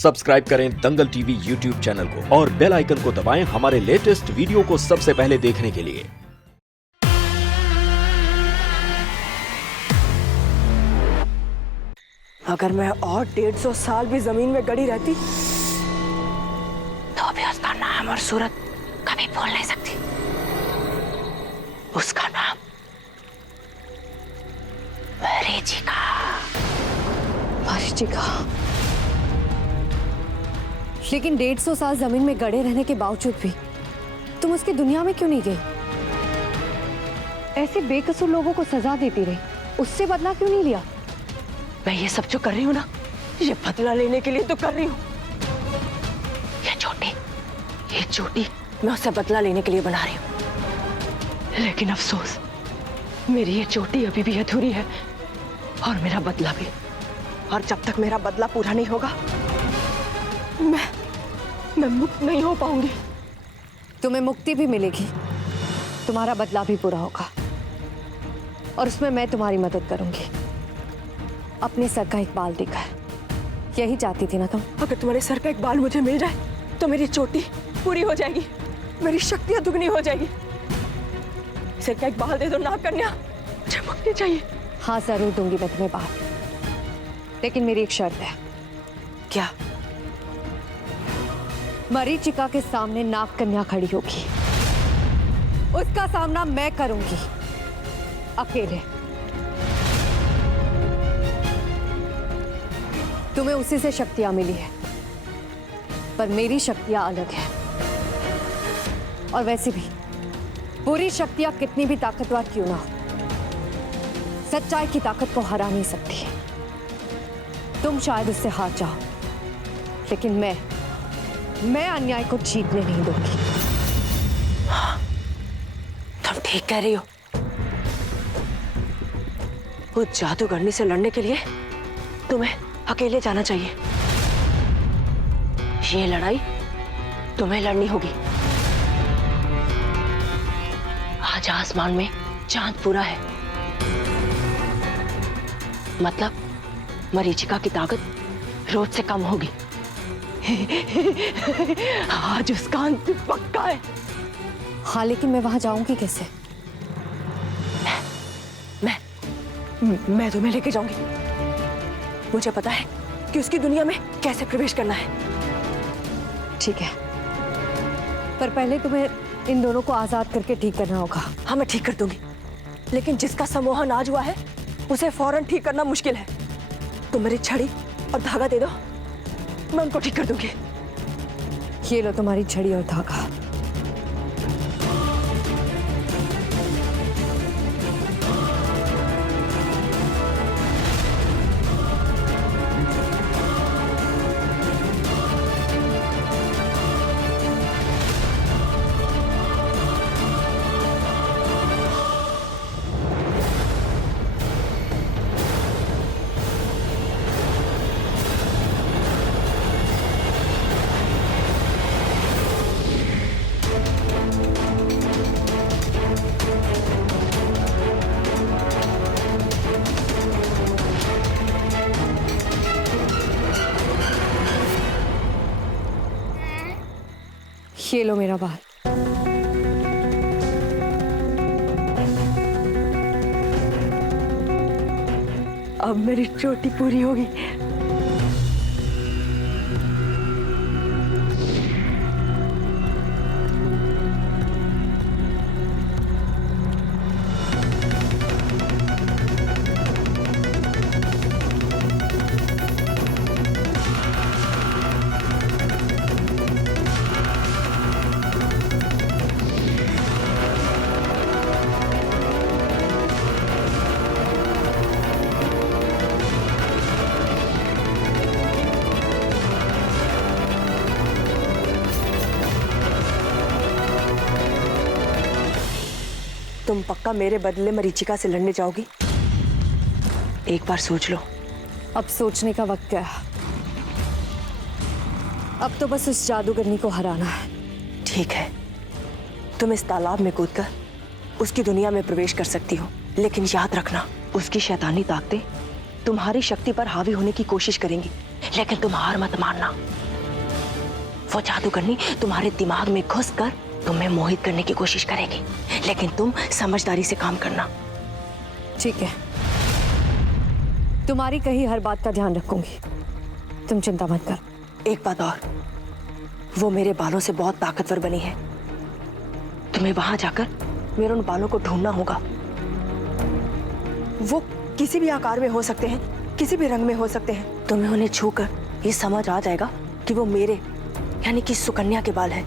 Subscribe करें दंगल TV YouTube channel को और बेल आइकन को दबाएं हमारे लेटेस्ट वीडियो को सबसे पहले देखने के लिए। अगर मैं और 150 साल भी जमीन में गड़ी रहती तो भी उसका नाम और सूरत कभी भूल नहीं सकती। उसका नाम मरीचिका। मरीचिका। लेकिन 150 साल जमीन में गड़े रहने के बावजूद भी तुम उसकी दुनिया में क्यों नहीं गई? ऐसे बेकसूर लोगों को सजा देती रही, उससे बदला क्यों नहीं लिया? मैं ये सब जो कर रही हूँ ना, ये बदला लेने के लिए तो कर रही हूँ। ये चोटी मैं उससे बदला लेने के लिए बना रही हूँ। लेकिन अफसोस, मेरी ये चोटी अभी भी अधूरी है और मेरा बदला भी। और जब तक मेरा बदला पूरा नहीं होगा, मैं मुक्त नहीं हो पाऊंगी। तुम्हें मुक्ति भी मिलेगी, तुम्हारा बदला भी पूरा होगा और उसमें मैं तुम्हारी मदद करूंगी। अपने सर का एक बाल देकर, यही चाहती थी ना तुम? अगर तुम्हारे सर का एक बाल मुझे मिल जाए तो मेरी चोटी पूरी हो जाएगी, मेरी शक्तियां दुगनी हो जाएगी। सिर का एक बाल दे दो नाग कन्या, मुझे मुक्ति चाहिए। हाँ जरूर दूंगी मैं तुम्हें बाल, लेकिन मेरी एक शर्त है। क्या? मरीचिका के सामने नाग कन्या खड़ी होगी, उसका सामना मैं करूंगी अकेले। तुम्हें उसी से शक्तियां मिली है, पर मेरी शक्तियां अलग है। और वैसे भी बुरी शक्तियां कितनी भी ताकतवर क्यों ना हो, सच्चाई की ताकत को हरा नहीं सकती। तुम शायद उससे हार जाओ, लेकिन मैं अन्याय को जीतने नहीं दूंगी। हाँ, तुम ठीक कह रही हो। वो जादूगरनी से लड़ने के लिए तुम्हें अकेले जाना चाहिए। ये लड़ाई तुम्हें लड़नी होगी। आज आसमान में चांद पूरा है, मतलब मरीचिका की ताकत रोज से कम होगी। आज उसका अंत पक्का है। हाँ, लेकिन मैं वहां जाऊंगी कैसे? मैं तुम्हें लेके जाऊंगी। मुझे पता है कि उसकी दुनिया में कैसे प्रवेश करना है। ठीक है, पर पहले तुम्हें इन दोनों को आजाद करके ठीक करना होगा। हाँ, मैं ठीक कर दूंगी, लेकिन जिसका सम्मोहन आज हुआ है उसे फौरन ठीक करना मुश्किल है। तुम मेरी छड़ी और धागा दे दो, मैं उनको ठीक कर दूंगी। ये लो तुम्हारी छड़ी और धागा। ये लो मेरा बाल। अब मेरी चोटी पूरी होगी। तुम पक्का मेरे बदले मरीचिका से लड़ने जाओगी? एक बार सोच लो। अब सोचने का वक्त गया। अब तो बस उस जादूगरनी को हराना है। ठीक है, तुम इस तालाब में कूदकर उसकी दुनिया में प्रवेश कर सकती हो, लेकिन याद रखना उसकी शैतानी ताकतें तुम्हारी शक्ति पर हावी होने की कोशिश करेंगी लेकिन तुम हार मत मानना। वो जादूगरनी तुम्हारे दिमाग में घुसकर तुम्हें मोहित करने की कोशिश करेगी, लेकिन तुम समझदारी से काम करना। ठीक है, तुम्हारी कही हर बात का ध्यान रखूंगी, तुम चिंता मत कर। एक बात और, वो मेरे बालों से बहुत ताकतवर बनी है। तुम्हें वहां जाकर मेरे उन बालों को ढूंढना होगा। वो किसी भी आकार में हो सकते हैं, किसी भी रंग में हो सकते हैं। तुम्हें उन्हें छूकर ये समझ आ जाएगा कि वो मेरे यानी कि सुकन्या के बाल हैं।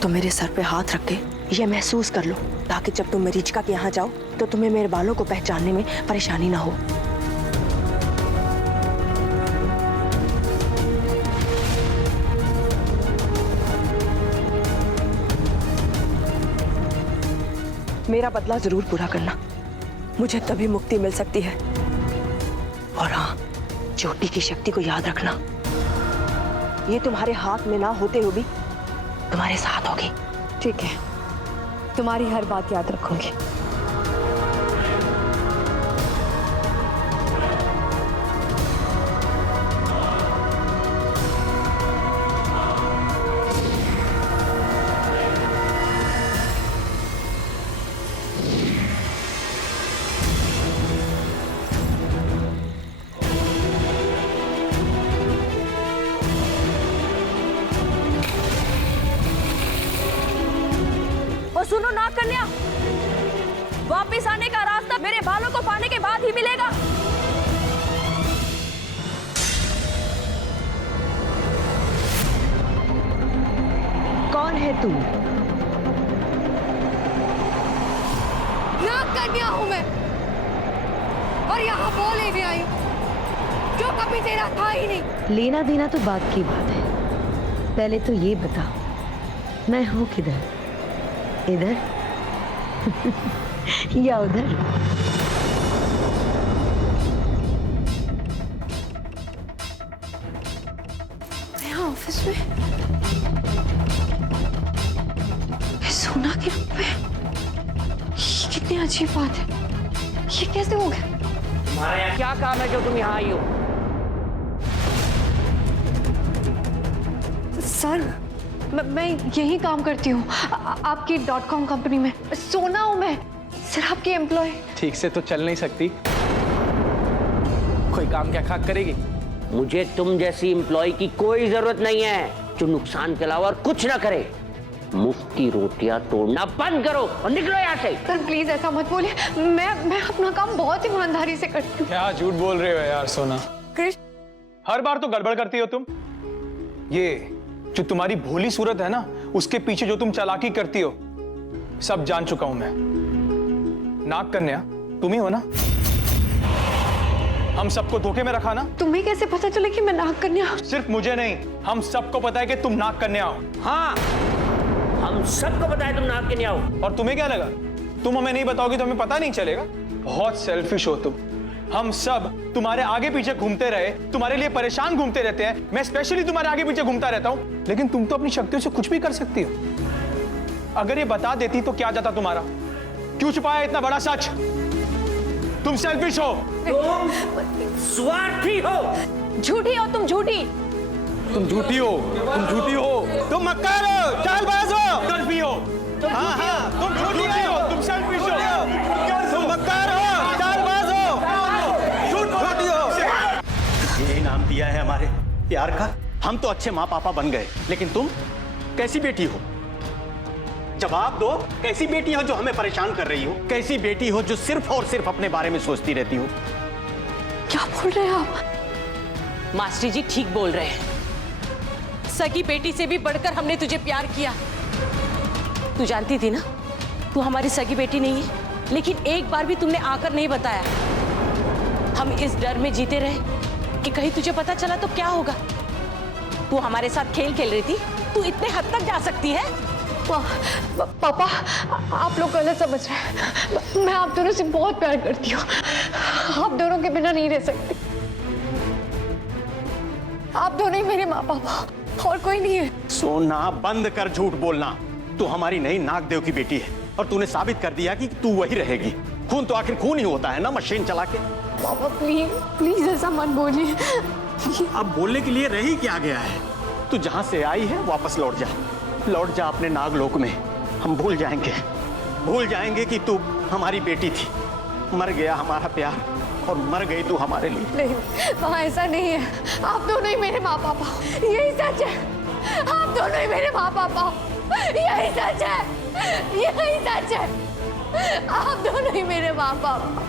तो मेरे सर पे हाथ रख के ये महसूस कर लो, ताकि जब तुम मरीचिका के यहाँ जाओ तो तुम्हें मेरे बालों को पहचानने में परेशानी ना हो। मेरा बदला जरूर पूरा करना, मुझे तभी मुक्ति मिल सकती है। और हाँ, चोटी की शक्ति को याद रखना, ये तुम्हारे हाथ में ना होते हुए भी तुम्हारे साथ होगी। ठीक है, तुम्हारी हर बात याद रखूंगी। सुनो नाग कन्या, वापिस आने का रास्ता मेरे बालों को पाने के बाद ही मिलेगा। कौन है तू? नाग कन्या हूं मैं, और यहाँ वो लेने आई जो कभी तेरा था ही नहीं। लेना देना तो बात की बात है, पहले तो ये बता मैं हूं किधर? इधर या उधर? यहाँ ऑफिस में सोना के रूप में, ये कितनी अजीब बात है। ये कैसे हो गया? तुम्हारा यहाँ क्या काम है जो तुम यहाँ आई हो? सर, मैं यही काम करती हूँ आपकी .com कंपनी में। सोना हूँ मैं, सिर्फ आपकी एम्प्लॉय। ठीक से तो चल नहीं सकती, कोई काम क्या खाक करेगी? मुझे तुम जैसी एम्प्लॉय की कोई जरूरत नहीं है जो नुकसान के अलावा और कुछ ना करे। मुफ्त की रोटियां तोड़ना बंद करो और निकलो यहाँ से। सर प्लीज ऐसा मत बोलिए, मैं अपना काम बहुत ईमानदारी से करती हूँ। क्या झूठ बोल रहे हो यार सोना? कृष्ण, हर बार तो गड़बड़ करती हो तुम। ये जो तुम्हारी भोली सूरत है ना, उसके पीछे जो तुम चालाकी करती हो, सब जान चुका हूं मैं। नाग कन्या तुम ही हो ना? हम सबको धोखे में रखा ना? तुम्हें कैसे पता चले कि मैं नाग कन्या हूँ? सिर्फ मुझे नहीं, हम सबको पता है कि तुम नाग कन्या हो। हाँ, हम सबको पता है तुम नाग कन्या हो। और तुम्हें क्या लगा तुम हमें नहीं बताओगी तो हमें पता नहीं चलेगा? बहुत सेल्फिश हो तुम। हम सब तुम्हारे आगे पीछे घूमते रहे, तुम्हारे लिए परेशान घूमते रहते हैं। मैं स्पेशली तुम्हारे आगे पीछे घूमता रहता हूं, लेकिन तुम तो अपनी शक्तियों से कुछ भी कर सकती हो। अगर ये बता देती तो क्या जाता तुम्हारा? क्यों छुपाया इतना बड़ा सच? तुम सेल्फिश हो, तुम स्वार्थी हो। झूठी हो तुम, झूठी। तुम झूठी हो, तुम झूठी हो, तुम मक्कार हो, चालबाज हो, सेल्फी हो। हाँ हाँ, तुम झूठी हो, तुम सेल्फिश हो, तुम मक्कार हो, चालबाज हो, झूठी हो। ये इनाम दिया है हमारे प्यार का। हम तो अच्छे माँ पापा बन गए, लेकिन तुम कैसी बेटी हो? जवाब दो, कैसी बेटी हो जो हमें परेशान कर रही हो? कैसी बेटी हो जो सिर्फ और सिर्फ अपने बारे में सोचती रहती हो? क्या बोल रहे हैं आप? मास्टर जी ठीक बोल रहे हैं। सगी बेटी से भी बढ़कर हमने तुझे प्यार किया। तू जानती थी ना तू हमारी सगी बेटी नहीं है, लेकिन एक बार भी तुमने आकर नहीं बताया। हम इस डर में जीते रहे कि कहीं तुझे पता चला तो क्या होगा। तू हमारे साथ खेल खेल रही थी, तू इतने हद तक जा सकती है? पापा, आप लोग गलत समझ रहे हैं। मैं आप दोनों से बहुत प्यार करती हूँ, आप दोनों के बिना नहीं रह सकती। आप दोनों ही मेरे माँ पापा, और कोई नहीं है। सोना, बंद कर झूठ बोलना। तू हमारी नई नागदेव की बेटी है और तूने साबित कर दिया कि तू वही रहेगी। खून तो आखिर खून ही होता है ना, मशीन चला के। पापा प्लीज प्लीज ऐसा मत बोलिए। अब बोलने के लिए रह ही क्या गया है? तू जहां से आई है वापस लौट जा, लौट जा अपने नागलोक में। हम भूल जाएंगे कि तू हमारी बेटी थी। मर गया हमारा प्यार और मर गई तू हमारे लिए। नहीं वहाँ ऐसा नहीं है। आप दोनों ही मेरे माँ बाप हो, यही सच है। आप दोनों ही मेरे माँ बाप हो, यही सच है, यही सच है। आप दोनों ही मेरे माँ बाप हो।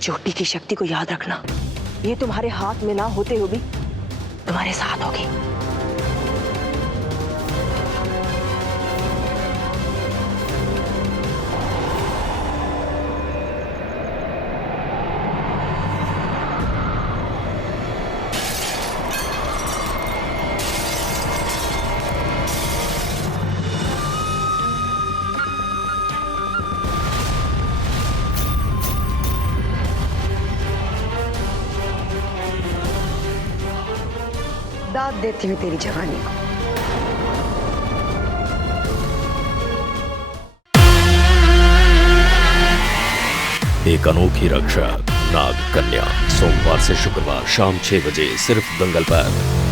ज्योति की शक्ति को याद रखना, ये तुम्हारे हाथ में ना होते हुए भी तुम्हारे साथ होगी। दाद देती हूँ तेरी जवानी को। एक अनोखी रक्षा, नाग कन्या, सोमवार से शुक्रवार शाम 6 बजे सिर्फ दंगल पर।